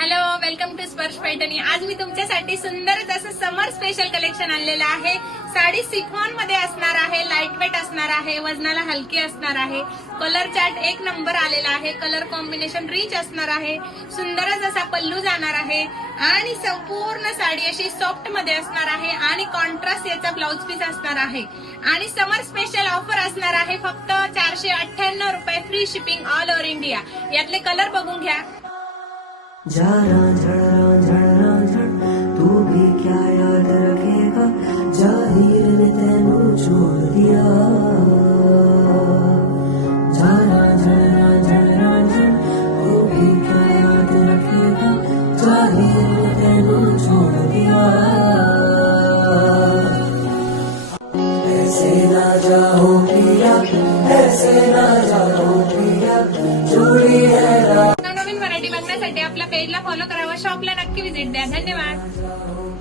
Hello, welcome to स्पर्श पैठणी। आज मी तुमच्यासाठी सुंदरच असं समर स्पेशल कलेक्शन आणलेलं आहे। साडी सिफॉन मध्ये असणार आहे, लाईट वेट असणार आहे, वजनाला हलकी असणार आहे। कलर चार्ट एक नंबर आलेला आहे, कलर कॉम्बिनेशन रिच असणार आहे, सुंदरच असा पल्लू जाणार आहे आणि संपूर्ण साडी अशी सॉफ्ट मध्ये असणार आहे आणि कॉन्ट्रास्ट याचा ब्लाउज पीस असणार आहे आणि समर स्पेशल ऑफर असणार आहे फक्त 498 रुपये, free shipping all over India. यातले कलर बघून घ्या। झड़ा झड़ा झड़ा झड़ तू भी क्या याद रखेगा, जाहिर ने तेनू छोड़ दिया। झड़ा झड़ा झड़ा झड़ तू भी क्या याद रखेगा, जाहिर ने तेनू छोड़ दिया। ऐसे ना जाओ पिया, ऐसे ना जाओ पिया, जोड़ी है नवीन व्हरायटी बघण्यासाठी आपल्या पेजला फॉलो करावं, शॉपला नक्की व्हिजिट द्या। धन्यवाद।